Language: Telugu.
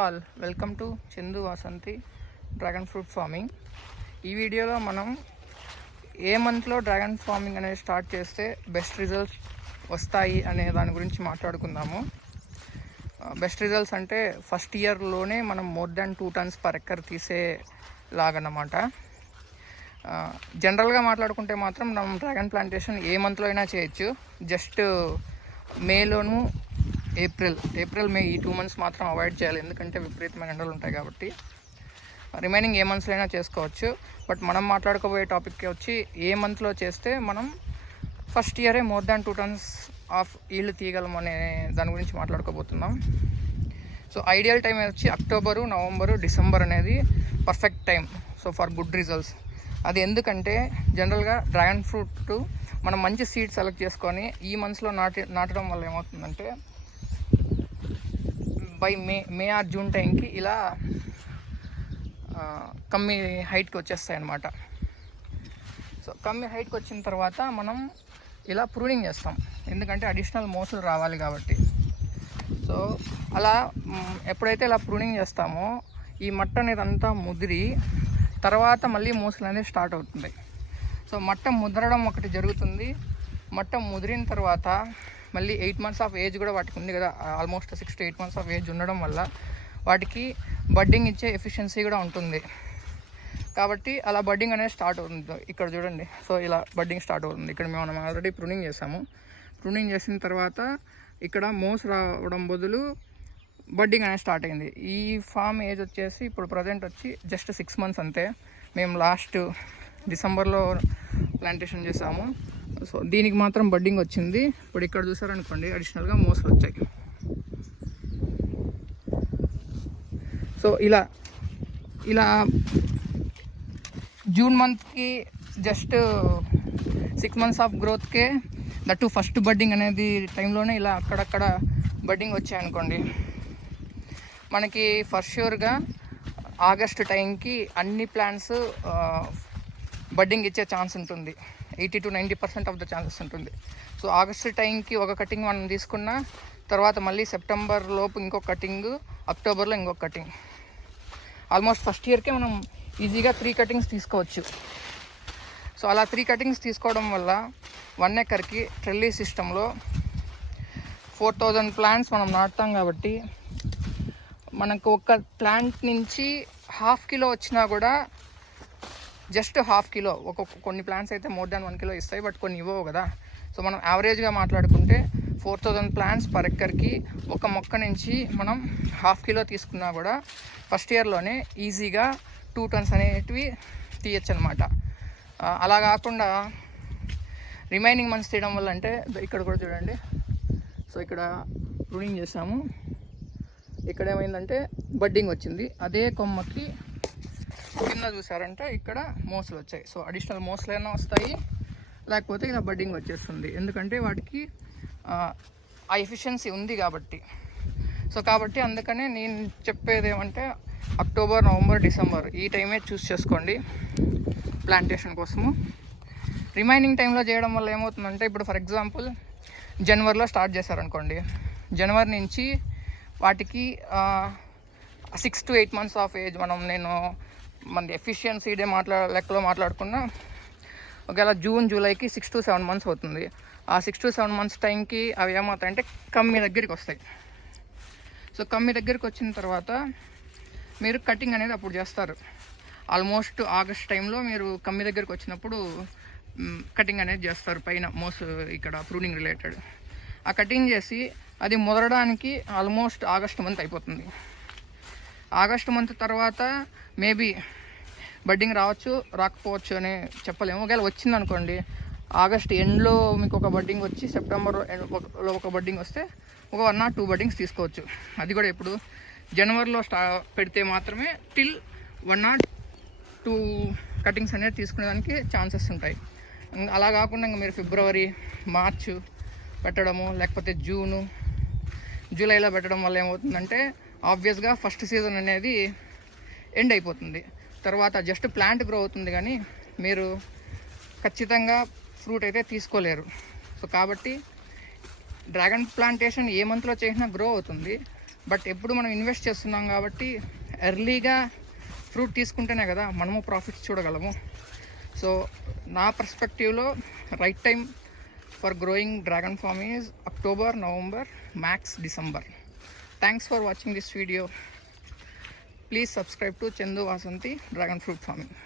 All welcome to Chandu Vasanthi dragon fruit farming. ఈ వీడియోలో మనం ఏ మంత్లో డ్రాగన్ ఫార్మింగ్ అనేది స్టార్ట్ చేస్తే బెస్ట్ రిజల్ట్స్ వస్తాయి అనే దాని గురించి మాట్లాడుకుందాము. బెస్ట్ రిజల్ట్స్ అంటే ఫస్ట్ ఇయర్లోనే మనం more than 2 tons per acre తీసేలాగన్నమాట. జనరల్గా మాట్లాడుకుంటే మాత్రం మనం డ్రాగన్ ప్లాంటేషన్ ఏ మంత్లో అయినా చేయొచ్చు. జస్ట్ మేలోను ఏప్రిల్ మే ఈ 2 months మాత్రం అవాయిడ్ చేయాలి, ఎందుకంటే విపరీతమైన ఎండలు ఉంటాయి కాబట్టి. రిమైనింగ్ ఏ మంత్స్లో అయినా చేసుకోవచ్చు. బట్ మనం మాట్లాడుకోబోయే టాపిక్కి వచ్చి ఏ మంత్లో చేస్తే మనం ఫస్ట్ ఇయరే more than 2 tons of yield తీయగలం అనే దాని గురించి మాట్లాడుకోబోతున్నాం. సో ఐడియల్ టైం వచ్చి అక్టోబరు, నవంబరు, డిసెంబర్ అనేది perfect time for good results. అది ఎందుకంటే జనరల్గా డ్రాగన్ ఫ్రూట్ మనం మంచి సీడ్ సెలెక్ట్ చేసుకొని ఈ మంత్స్లో నాటడం వల్ల ఏమవుతుందంటే బై మే ఆర్ జూన్ టైంకి ఇలా కమ్మి హైట్కి వచ్చేస్తాయి అన్నమాట. సో కమ్మి హైట్కి వచ్చిన తర్వాత మనం ఇలా ప్రూనింగ్ చేస్తాం, ఎందుకంటే అడిషనల్ మోసులు రావాలి కాబట్టి. సో అలా ఎప్పుడైతే ఇలా ప్రూనింగ్ చేస్తామో ఈ మట్ట అనేది అంతా ముదిరి తర్వాత మళ్ళీ మోసులు అనేది స్టార్ట్ అవుతుంది. సో మట్ట ముదరడం ఒకటి జరుగుతుంది. మట్ట ముదిరిన తర్వాత మళ్ళీ 8 months ఆఫ్ ఏజ్ కూడా వాటికి ఉంది కదా, almost 6 to 8 months of age ఉండడం వల్ల వాటికి బడ్డింగ్ ఇచ్చే ఎఫిషియన్సీ కూడా ఉంటుంది. కాబట్టి అలా బడ్డింగ్ అనేది స్టార్ట్ అవుతుంది. ఇక్కడ చూడండి, సో ఇలా బడ్డింగ్ స్టార్ట్ అవుతుంది. ఇక్కడ మనం ఆల్రెడీ ప్రూనింగ్ చేసాము. ప్రూనింగ్ చేసిన తర్వాత ఇక్కడ మోస్ రావడం బదులు బడ్డింగ్ అనేది స్టార్ట్ అయింది. ఈ ఫామ్ ఏజ్ వచ్చేసి ఇప్పుడు ప్రజెంట్ వచ్చి జస్ట్ 6 months అంతే. మేము లాస్ట్ డిసెంబర్లో ప్లాంటేషన్ చేసాము. సో దీనికి మాత్రం బడ్డింగ్ వచ్చింది. ఇప్పుడు ఇక్కడ చూసారనుకోండి, అడిషనల్గా మోసులు వచ్చాయి. సో ఇలా జూన్ మంత్కి జస్ట్ 6 months ఆఫ్ గ్రోత్కే దట్టు ఫస్ట్ బడ్డింగ్ అనేది టైంలోనే ఇలా అక్కడక్కడ బడ్డింగ్ వచ్చాయనుకోండి, మనకి ఫర్ ష్యూర్గా ఆగస్ట్ టైంకి అన్ని ప్లాంట్స్ బడ్డింగ్ ఇచ్చే ఛాన్స్ ఉంటుంది. 80 to 90% ఆఫ్ ద ఛాన్సెస్ ఉంటుంది. సో ఆగస్ట్ టైంకి ఒక కటింగ్ మనం తీసుకున్న తర్వాత మళ్ళీ సెప్టెంబర్ లోపు ఇంకొక కటింగ్, అక్టోబర్లో ఇంకొక కటింగ్. ఆల్మోస్ట్ ఫస్ట్ ఇయర్కే మనం ఈజీగా 3 cuttings తీసుకోవచ్చు. సో అలా 3 cuttings తీసుకోవడం వల్ల 1 acreకి ట్రెల్లీ సిస్టంలో 4000 plants మనం నాటుతాం కాబట్టి మనకు ఒక ప్లాంట్ నుంచి 1/2 kilo వచ్చినా కూడా జస్ట్ 1/2 kilo. కొన్ని ప్లాంట్స్ అయితే మోర్ దాన్ 1 kilo ఇస్తాయి, బట్ కొన్ని ఇవ్వవు కదా. సో మనం యావరేజ్గా మాట్లాడుకుంటే 4000 plants పర్ ఎకర్కి ఒక మొక్క నుంచి మనం 1/2 kilo తీసుకున్నా కూడా ఫస్ట్ ఇయర్లోనే ఈజీగా 2 tons అనేటివి తీయచ్చు అనమాట. అలా కాకుండా రిమైనింగ్ మంత్స్ తీయడం వల్ల అంటే ఇక్కడ కూడా చూడండి, సో ఇక్కడ ప్రూనింగ్ చేసాము, ఇక్కడ ఏమైందంటే బడ్డింగ్ వచ్చింది. అదే కొమ్మకి కింద చూసారంటే ఇక్కడ మోసులు వచ్చాయి. సో అడిషనల్ మోసులు అయినా వస్తాయి, లేకపోతే ఇలా బడ్డింగ్ వచ్చేస్తుంది, ఎందుకంటే వాటికి ఆ ఎఫిషియన్సీ ఉంది కాబట్టి. సో కాబట్టి అందుకనే నేను చెప్పేది ఏమంటే అక్టోబర్, నవంబర్, డిసెంబర్ ఈ టైమే చూస్ చేసుకోండి ప్లాంటేషన్ కోసము. రిమైనింగ్ టైంలో చేయడం వల్ల ఏమవుతుందంటే, ఇప్పుడు ఫర్ ఎగ్జాంపుల్ జనవరిలో స్టార్ట్ చేశారనుకోండి, జనవరి నుంచి వాటికి 6 to 8 months ఆఫ్ ఏజ్ నేను మన ఎఫిషియన్సీ డే లెక్కలో మాట్లాడుకున్నా, ఒకవేళ జూన్, జూలైకి 6 to 7 months అవుతుంది. ఆ 6 to 7 months టైంకి అవి ఏమవుతాయంటే కమ్మి దగ్గరికి వస్తాయి. సో కమ్మి దగ్గరికి వచ్చిన తర్వాత మీరు కటింగ్ అనేది అప్పుడు చేస్తారు. ఆల్మోస్ట్ ఆగస్ట్ టైంలో మీరు కమ్మి దగ్గరికి వచ్చినప్పుడు కటింగ్ అనేది చేస్తారు, పైన మోస్ ఇక్కడ ప్రూనింగ్ రిలేటెడ్. ఆ కటింగ్ చేసి అది ముదరడానికి ఆల్మోస్ట్ ఆగస్ట్ మంత్ అయిపోతుంది. ఆగస్ట్ మంత్ తర్వాత మేబీ బడ్డింగ్ రావచ్చు, రాకపోవచ్చు అని చెప్పలేము. ఒకవేళ వచ్చిందనుకోండి, ఆగస్ట్ ఎండ్లో మీకు ఒక బడ్డింగ్ వచ్చి సెప్టెంబర్లో ఒక బడ్డింగ్ వస్తే ఒక 1 or 2 buddings తీసుకోవచ్చు. అది కూడా ఇప్పుడు జనవరిలో పెడితే మాత్రమే టిల్ 1 or 2 cuttings అనేది తీసుకునేదానికి ఛాన్సెస్ ఉంటాయి. అలా కాకుండా ఇంకా మీరు ఫిబ్రవరి, మార్చ్ పెట్టడము, లేకపోతే జూను, జూలైలో పెట్టడం వల్ల ఏమవుతుందంటే ఆబ్వియస్గా ఫస్ట్ సీజన్ అనేది ఎండ్ అయిపోతుంది. తర్వాత జస్ట్ ప్లాంట్ గ్రో అవుతుంది, కానీ మీరు ఖచ్చితంగా ఫ్రూట్ అయితే తీసుకోలేరు. సో కాబట్టి డ్రాగన్ ప్లాంటేషన్ ఏ మంత్లో చేసినా గ్రో అవుతుంది, బట్ ఎప్పుడు మనం ఇన్వెస్ట్ చేస్తున్నాం కాబట్టి ఎర్లీగా ఫ్రూట్ తీసుకుంటేనే కదా మనము ప్రాఫిట్స్ చూడగలము. సో నా పర్స్పెక్టివ్లో right time for growing dragon farm is October, November, max December. Thanks for watching this video. Please subscribe to Chandu Vasanthi dragon fruit farming.